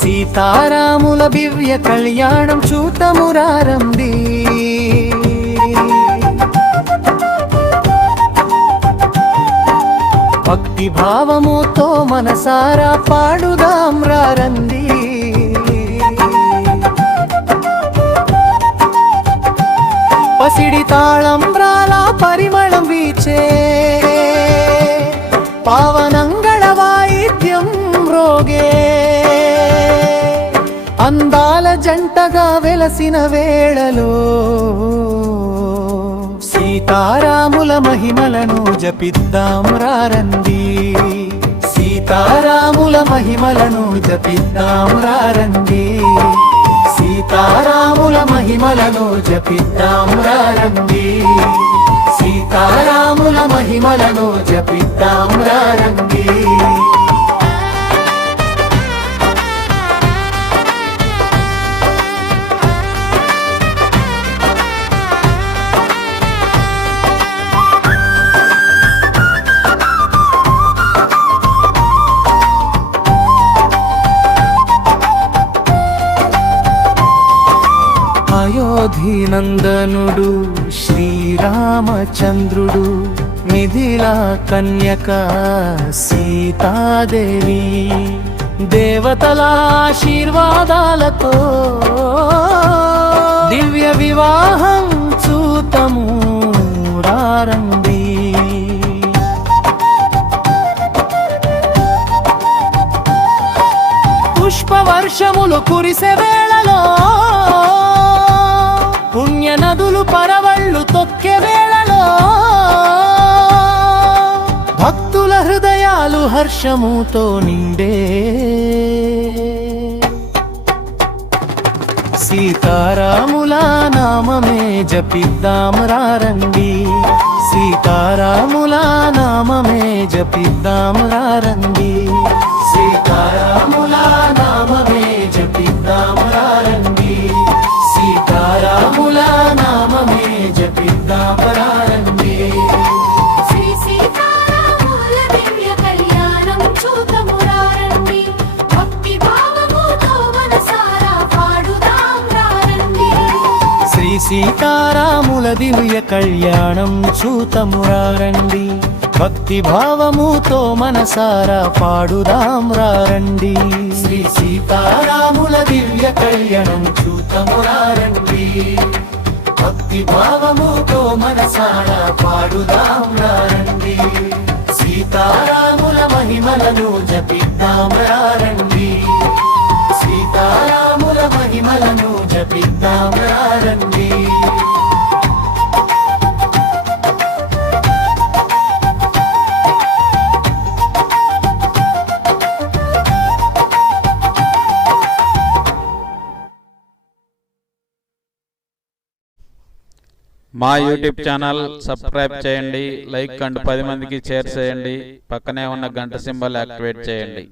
సీతారాముల దివ్య కళ్యాణం చూతమురారండి. భక్తి భావముతో మనసారా పాడుదాం రండి. పసిడి తాళంబ్రాల పరిమళం వీచే పావనంగళ వాయిద్యం రోగే అందాల జంటగా వెలసిన వేళలో సీతారాముల మహిమలను జపిద్దాం రండి. సీతారాముల మహిమలను జపిద్దాం రండి. సీతారాముల మహిమలను జపిద్దాం రండి. సీతారాముల మహిమలను జపిద్దాం రండి. అయోధ్యనందనుడు శ్రీరామచంద్రుడు మిథిలా కన్యక సీతాదేవి దేవతల ఆశీర్వాదాలతో దివ్య వివాహం చూతము రండి. పుష్పవర్షములు కురిసే వేళలో పుణ్య నదులు పరవళ్ళు తొక్కే వేళలో భక్తుల హృదయాలు హర్షముతో నిండే సీతారాముల నామమే జపిద్దాం రండి. సీతారాముల నామమే జపిద్దాం రండి. సీతారాముల నామమే జపిద్దాం రండి. సీతారాముల నామమే జపిద్దాం రండి. శ్రీ సీతారాముల దివ్య కళ్యాణం చూతమురారండి. భక్తి భావముతో మనసారా పాడుదాం రండి. శ్రీ సీతారాముల దివ్య కళ్యాణం చూతమురారండి. భక్తి భావముతో మనసారా పాడుదాం రండి. శ్రీ సీతారాముల దివ్య కళ్యాణం చూతమురారండి. భక్తి భావముతో మనసారా పాడుదాం రండి. సీతారాముల మహిమలను జపిద్దాం రండి. సీతారాముల మహిమలను జపిద్దాం రండి. మా యూట్యూబ్ ఛానల్ సబ్స్క్రైబ్ చేయండి, లైక్ అండ్ 10 మందికి షేర్ చేయండి. పక్కనే ఉన్న గంట సింబల్ యాక్టివేట్ చేయండి.